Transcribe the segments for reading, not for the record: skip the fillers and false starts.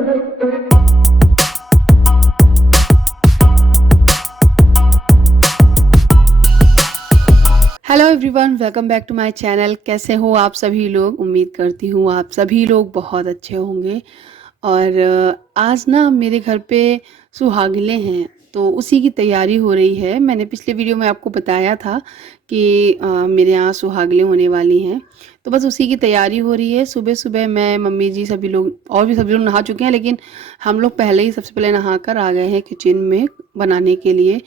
Hello everyone, welcome back to my channel. कैसे हो आप सभी लोग? उम्मीद करती हूँ आप सभी लोग बहुत अच्छे होंगे। और आज ना मेरे घर पे सुहागले हैं, तो उसी की तैयारी हो रही है। मैंने पिछले वीडियो में आपको बताया था कि मेरे यहाँ सुहागले होने वाली हैं, तो बस उसी की तैयारी हो रही है। सुबह सुबह मैं, मम्मी जी, सभी लोग और भी सभी लोग नहा चुके हैं, लेकिन हम लोग पहले ही सबसे पहले नहा कर आ गए हैं किचन में बनाने के लिए।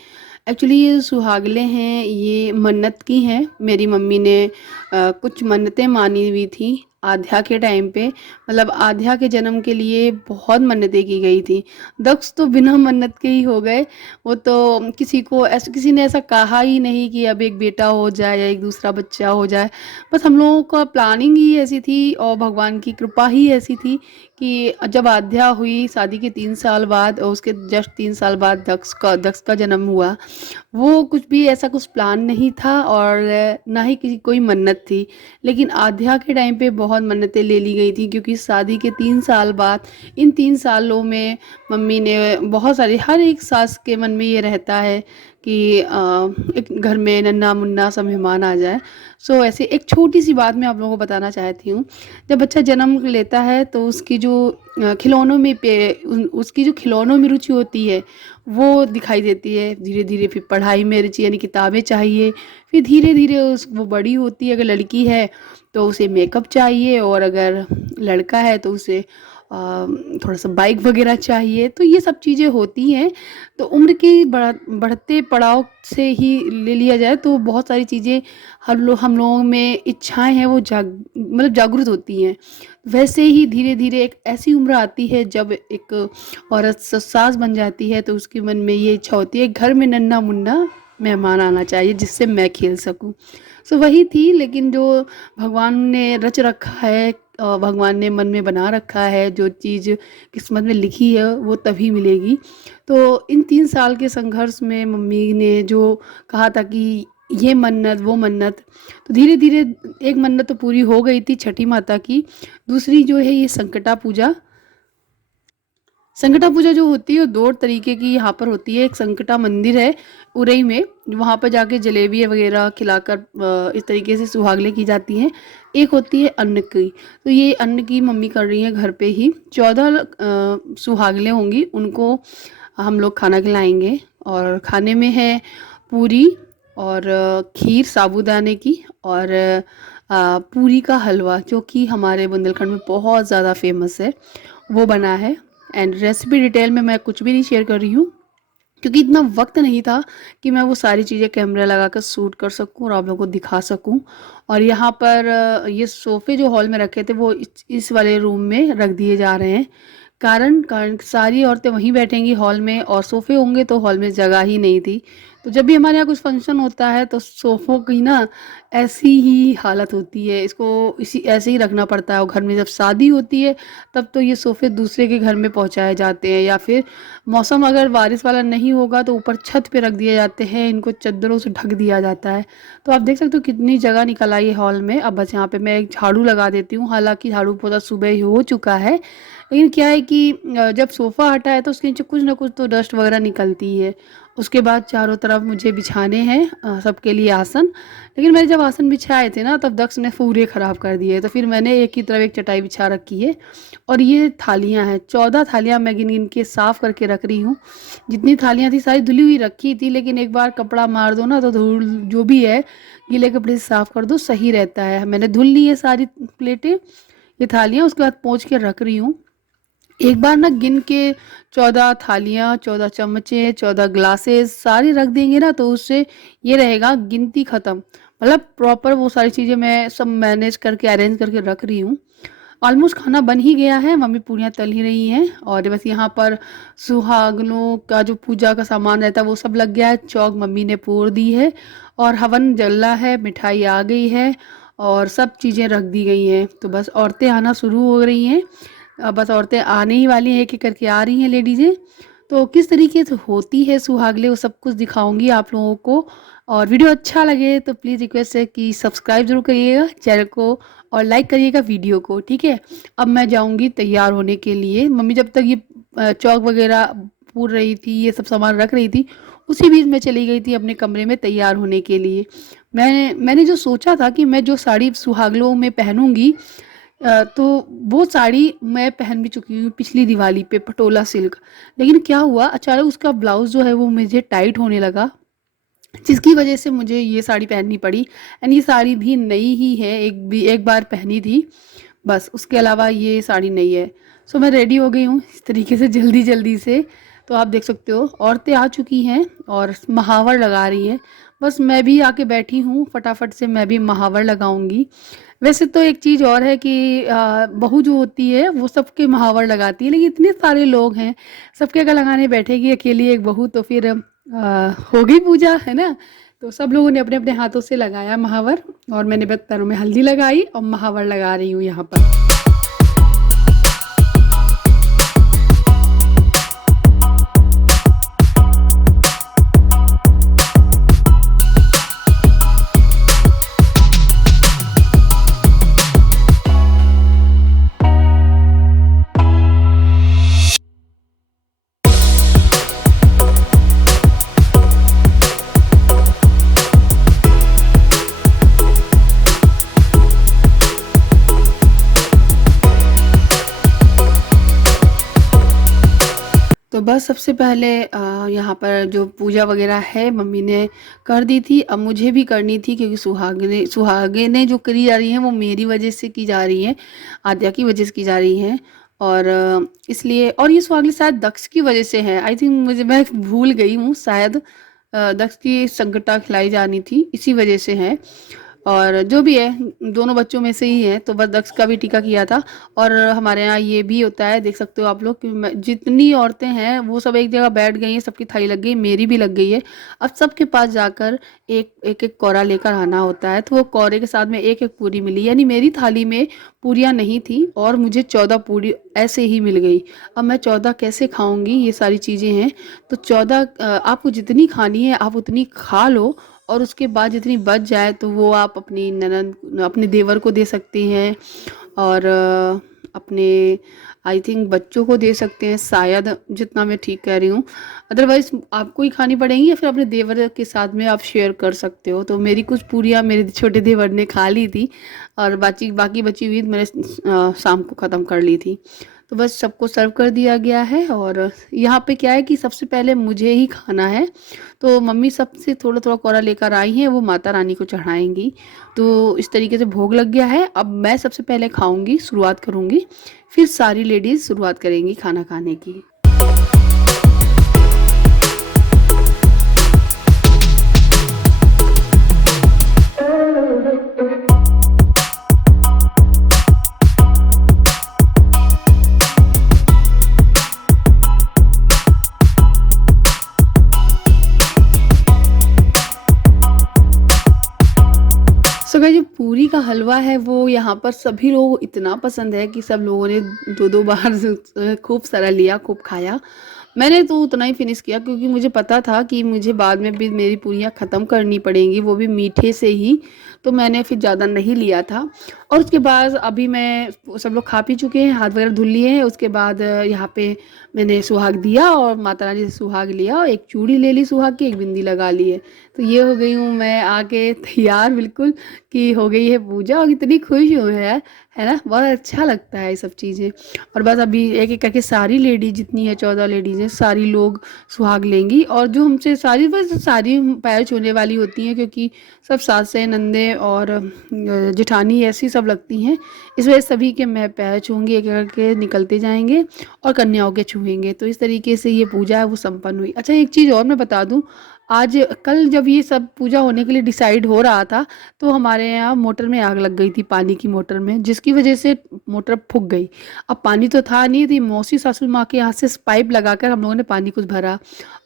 एक्चुअली ये सुहागले हैं, ये मन्नत की हैं। मेरी मम्मी ने कुछ मन्नतें मानी हुई थी आध्या के टाइम पे। मतलब आध्या के जन्म के लिए बहुत मन्नतें की गई थी। दक्ष तो बिना मन्नत के ही हो गए। वो तो किसी ने ऐसा कहा ही नहीं कि अब एक बेटा हो जाए या एक दूसरा बच्चा हो जाए। बस हम लोगों का प्लानिंग ही ऐसी थी और भगवान की कृपा ही ऐसी थी कि जब आध्या हुई शादी के 3 साल बाद, और उसके जस्ट 3 साल बाद दक्ष का जन्म हुआ। वो कुछ भी ऐसा कुछ प्लान नहीं था और ना ही किसी कोई मन्नत थी। लेकिन आध्या के टाइम पे बहुत मन्नतें ले ली गई थी, क्योंकि शादी के 3 साल बाद, इन 3 सालों में मम्मी ने बहुत सारी, हर एक सास के मन में ये रहता है कि एक घर में नन्हा मुन्ना सा मेहमान आ जाए। सो ऐसे एक छोटी सी बात मैं आप लोगों को बताना चाहती हूँ। जब बच्चा जन्म लेता है तो उसकी जो उसकी जो खिलौनों में रुचि होती है वो दिखाई देती है। धीरे धीरे फिर पढ़ाई में रुचि, यानी किताबें चाहिए। फिर धीरे धीरे वो बड़ी होती है। अगर लड़की है तो उसे मेकअप चाहिए, और अगर लड़का है तो उसे थोड़ा सा बाइक वगैरह चाहिए। तो ये सब चीज़ें होती हैं। तो उम्र की बढ़ते पड़ाव से ही ले लिया जाए तो बहुत सारी चीज़ें हम लोगों में इच्छाएं हैं वो मतलब जागृत होती हैं। वैसे ही धीरे धीरे एक ऐसी उम्र आती है जब एक औरत सास बन जाती है, तो उसके मन में ये इच्छा होती है घर में नन्हा मुन्ना मेहमान आना चाहिए जिससे मैं खेल सकूं। सो वही थी। लेकिन जो भगवान ने रच रखा है, भगवान ने मन में बना रखा है, जो चीज़ किस्मत में लिखी है वो तभी मिलेगी। तो इन 3 साल के संघर्ष में मम्मी ने जो कहा था कि ये मन्नत वो मन्नत, तो धीरे धीरे एक मन्नत तो पूरी हो गई थी छठी माता की। दूसरी जो है ये संकटा पूजा। संकटा पूजा जो होती है 2 तरीके की यहाँ पर होती है। एक संकटा मंदिर है उरई में, वहाँ पर जाके जलेबी वगैरह खिलाकर इस तरीके से सुहागले की जाती हैं। एक होती है अन्न की। तो ये अन्न की मम्मी कर रही है घर पे ही। 14 सुहागले होंगी, उनको हम लोग खाना खिलाएंगे। और खाने में है पूरी और खीर साबूदाने की, और पूरी का हलवा, जो कि हमारे बुंदेलखंड में बहुत ज़्यादा फेमस है, वो बना है। एंड रेसिपी डिटेल में मैं कुछ भी नहीं शेयर कर रही हूँ, क्योंकि इतना वक्त नहीं था कि मैं वो सारी चीज़ें कैमरा लगा कर शूट कर सकूं और आप लोगों को दिखा सकूं। और यहाँ पर ये सोफ़े जो हॉल में रखे थे वो इस वाले रूम में रख दिए जा रहे हैं। कारण कारण सारी औरतें वहीं बैठेंगी हॉल में, और सोफ़े होंगे तो हॉल में जगह ही नहीं थी। तो जब भी हमारे यहाँ कुछ फंक्शन होता है तो सोफ़ों की ना ऐसी ही हालत होती है, इसको इसी ऐसे ही रखना पड़ता है। और घर में जब शादी होती है तब तो ये सोफ़े दूसरे के घर में पहुँचाए जाते हैं, या फिर मौसम अगर बारिश वाला नहीं होगा तो ऊपर छत पे रख दिए जाते हैं। इनको चादरों से ढक दिया जाता है। तो आप देख सकते हो कितनी जगह निकल आई है हॉल में। अब बस यहाँ पे मैं एक झाड़ू लगा देती हूँ। हालांकि झाड़ू पोछा सुबह ही हो चुका है, लेकिन क्या है कि जब सोफ़ा हटा है तो उसके नीचे कुछ ना कुछ तो डस्ट वगैरह निकलती है। उसके बाद चारों तरफ मुझे बिछाने हैं सबके लिए आसन। लेकिन मैंने जब आसन बिछाए थे ना, तब दक्ष ने पूरे ख़राब कर दिए। तो फिर मैंने एक ही तरफ एक चटाई बिछा रखी है। और ये थालियाँ हैं, 14 थालियाँ मैं गिन गिन के साफ़ करके रख रही हूँ। जितनी थालियाँ थी सारी धुली हुई रखी थी, लेकिन एक बार कपड़ा मार दो ना तो धूल जो भी है गीले कपड़े से साफ़ कर दो, सही रहता है। मैंने धुल ली है सारी प्लेटें, ये थालियाँ। उसके बाद पोंछ के रख रही हूँ। एक बार ना गिन के 14 थालियाँ, 14 चम्मचे, 14 ग्लासेस सारी रख देंगे ना, तो उससे ये रहेगा गिनती ख़त्म। मतलब प्रॉपर वो सारी चीज़ें मैं सब मैनेज करके अरेंज करके रख रही हूँ। ऑलमोस्ट खाना बन ही गया है, मम्मी पूरियाँ तल ही रही हैं। और बस यहाँ पर सुहागनों का जो पूजा का सामान रहता है वो सब लग गया है। चौक मम्मी ने पोर दी है, और हवन जल रहा है, मिठाई आ गई है, और सब चीज़ें रख दी गई हैं। तो बस औरतें आना शुरू हो रही हैं। बस औरतें आने ही वाली हैं, एक एक करके आ रही हैं लेडीज़ें। तो किस तरीके से होती है सुहागले वो सब कुछ दिखाऊंगी आप लोगों को। और वीडियो अच्छा लगे तो प्लीज़ रिक्वेस्ट है कि सब्सक्राइब जरूर करिएगा चैनल को और लाइक करिएगा वीडियो को, ठीक है। अब मैं जाऊंगी तैयार होने के लिए। मम्मी जब तक ये चौक वगैरह पूर रही थी, ये सब सामान रख रही थी, उसी बीच मैं चली गई थी अपने कमरे में तैयार होने के लिए। मैंने जो सोचा था कि मैं जो साड़ी सुहागलों में पहनूंगी, तो वो साड़ी मैं पहन भी चुकी हूँ पिछली दिवाली पे, पटोला सिल्क। लेकिन क्या हुआ, अचानक उसका ब्लाउज जो है वो मुझे टाइट होने लगा, जिसकी वजह से मुझे ये साड़ी पहननी पड़ी। एंड ये साड़ी भी नई ही है, एक बार पहनी थी बस, उसके अलावा ये साड़ी नहीं है। सो मैं रेडी हो गई हूँ इस तरीके से जल्दी जल्दी से। तो आप देख सकते हो औरतें आ चुकी हैं और महावर लगा रही हैं। बस मैं भी आके बैठी हूँ, फटाफट से मैं भी महावर लगाऊंगी। वैसे तो एक चीज़ और है कि बहू जो होती है वो सबके महावर लगाती है, लेकिन इतने सारे लोग हैं, सबके अगर लगाने बैठेगी अकेली एक बहू तो फिर हो गई पूजा, है ना। तो सब लोगों ने अपने अपने हाथों से लगाया महावर, और मैंने बस पैरों में हल्दी लगाई और महावर लगा रही हूँ यहाँ पर। तो बस सबसे पहले यहाँ पर जो पूजा वगैरह है मम्मी ने कर दी थी, अब मुझे भी करनी थी, क्योंकि सुहागने जो करी जा रही हैं वो मेरी वजह से की जा रही हैं, आद्या की वजह से की जा रही हैं। और इसलिए, और ये सुहागने शायद दक्ष की वजह से है, आई थिंक, मैं भूल गई हूँ, शायद दक्ष की संकटा खिलाई जानी थी, इसी वजह से है। और जो भी है, दोनों बच्चों में से ही है, तो बस दक्ष का भी टीका किया था। और हमारे यहाँ ये भी होता है, देख सकते हो आप लोग, कि जितनी औरतें हैं वो सब एक जगह बैठ गई हैं, सबकी थाली लग गई, मेरी भी लग गई है। अब सबके पास जाकर एक एक कौरा लेकर आना होता है, तो वो कौरे के साथ में एक एक पूरी मिली, यानी मेरी थाली में पूरियाँ नहीं थी और मुझे 14 पूरी ऐसे ही मिल गई। अब मैं 14 कैसे खाऊंगी, ये सारी चीज़ें हैं। तो 14 आपको जितनी खानी है आप उतनी खा लो, और उसके बाद जितनी बच जाए तो वो आप अपनी ननद, अपने देवर को दे सकती हैं, और अपने आई थिंक बच्चों को दे सकते हैं शायद, जितना मैं ठीक कह रही हूँ। अदरवाइज आपको ही खानी पड़ेंगी, या फिर अपने देवर के साथ में आप शेयर कर सकते हो। तो मेरी कुछ पूरियाँ मेरे छोटे देवर ने खा ली थी, और बाकी बची हुई मैंने शाम को ख़त्म कर ली थी। तो बस सबको सर्व कर दिया गया है। और यहाँ पे क्या है कि सबसे पहले मुझे ही खाना है, तो मम्मी सबसे थोड़ा थोड़ा कोरा लेकर आई हैं, वो माता रानी को चढ़ाएंगी। तो इस तरीके से भोग लग गया है। अब मैं सबसे पहले खाऊंगी, शुरुआत करूंगी, फिर सारी लेडीज़ शुरुआत करेंगी खाना खाने की। सो गाइस, जो पूरी का हलवा है वो यहाँ पर सभी लोगों को इतना पसंद है कि सब लोगों ने दो दो बार खूब सारा लिया, खूब खाया। मैंने तो उतना ही फिनिश किया, क्योंकि मुझे पता था कि मुझे बाद में भी मेरी पूरियाँ ख़त्म करनी पड़ेंगी, वो भी मीठे से ही। तो मैंने फिर ज़्यादा नहीं लिया था। और उसके बाद अभी मैं, सब लोग खा पी चुके हैं, हाथ वगैरह धुल लिए हैं। उसके बाद यहाँ पे मैंने सुहाग दिया और माता रानी से सुहाग लिया, और एक चूड़ी ले ली सुहाग की, एक बिंदी लगा ली है। तो ये हो गई हूँ मैं आके तैयार बिल्कुल, कि हो गई है पूजा, और इतनी खुश हूँ है ना, बहुत अच्छा लगता है ये सब चीज़ें। और बस अभी एक एक करके सारी लेडीज, जितनी है 14 लेडीज़ हैं, सारी लोग सुहाग लेंगी। और जो हमसे सारी, बस सारी पैर छूने वाली होती हैं, क्योंकि सब सासें, नंदे और जेठानी ऐसी सब लगती हैं, इस वजह से सभी के मैं पैर छूँगी, एक एक करके निकलते जाएंगे और कन्याओं के छूएंगे। तो इस तरीके से ये पूजा है वो संपन्न हुई। अच्छा, एक चीज़ और मैं बता दूँ, आज कल जब ये सब पूजा होने के लिए डिसाइड हो रहा था, तो हमारे यहाँ मोटर में आग लग गई थी, पानी की मोटर में, जिसकी वजह से मोटर फूक गई। अब पानी तो था नहीं, थी मौसी सासू माँ के यहाँ से पाइप लगाकर हम लोगों ने पानी कुछ भरा।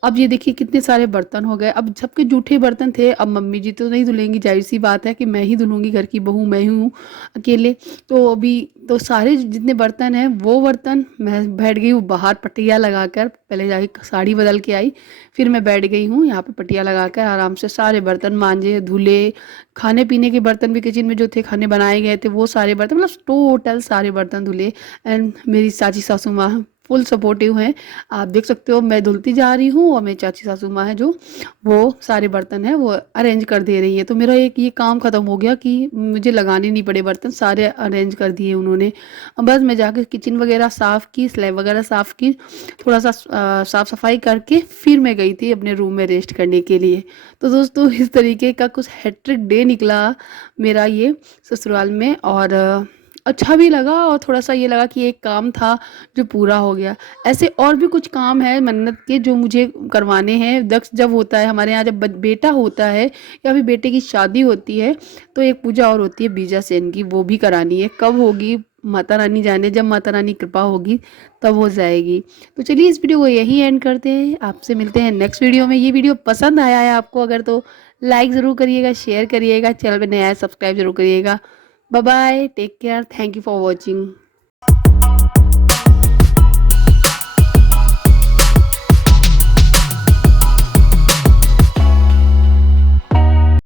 अब ये देखिए कितने सारे बर्तन हो गए। अब सबके जूठे बर्तन थे, अब मम्मी जी तो नहीं धुलेंगी, जाहिर सी बात है कि मैं ही धुलूंगी, घर की बहू मैं ही हूँ अकेले। तो अभी तो सारे जितने बर्तन हैं वो बर्तन मैं बैठ गई हूँ बाहर पटिया लगाकर, पहले जाके साड़ी बदल के आई, फिर मैं बैठ गई हूँ यहाँ पे पटिया लगाकर आराम से सारे बर्तन मांजे धुले, खाने पीने के बर्तन भी किचन में जो थे खाने बनाए गए थे वो सारे बर्तन, मतलब टोटल सारे बर्तन धुले। एंड मेरी चाची सासू माँ फुल सपोर्टिव हैं, आप देख सकते हो मैं धुलती जा रही हूँ और मेरी चाची सासू माँ है जो वो सारे बर्तन हैं वो अरेंज कर दे रही है। तो मेरा एक ये काम ख़त्म हो गया कि मुझे लगाने नहीं पड़े बर्तन, सारे अरेंज कर दिए उन्होंने। अब बस मैं जाकर किचन वगैरह साफ़ की, स्लैब वगैरह साफ़ की, थोड़ा सा साफ़ सफाई करके फिर मैं गई थी अपने रूम में रेस्ट करने के लिए। तो दोस्तों इस तरीके का कुछ हैट्रिक डे निकला मेरा ये ससुराल में, और अच्छा भी लगा और थोड़ा सा ये लगा कि एक काम था जो पूरा हो गया। ऐसे और भी कुछ काम है मन्नत के जो मुझे करवाने हैं। दक्ष जब होता है हमारे यहाँ, जब बेटा होता है या फिर बेटे की शादी होती है तो एक पूजा और होती है बीजा सेन की, वो भी करानी है। कब होगी माता रानी जाने, जब माता रानी कृपा होगी तब हो जाएगी। तो चलिए इस वीडियो को यही एंड करते हैं, आपसे मिलते हैं नेक्स्ट वीडियो में। ये वीडियो पसंद आया है आपको अगर तो लाइक ज़रूर करिएगा, शेयर करिएगा, चैनल पर नया है सब्सक्राइब जरूर करिएगा। Bye bye, take care, thank you for watching.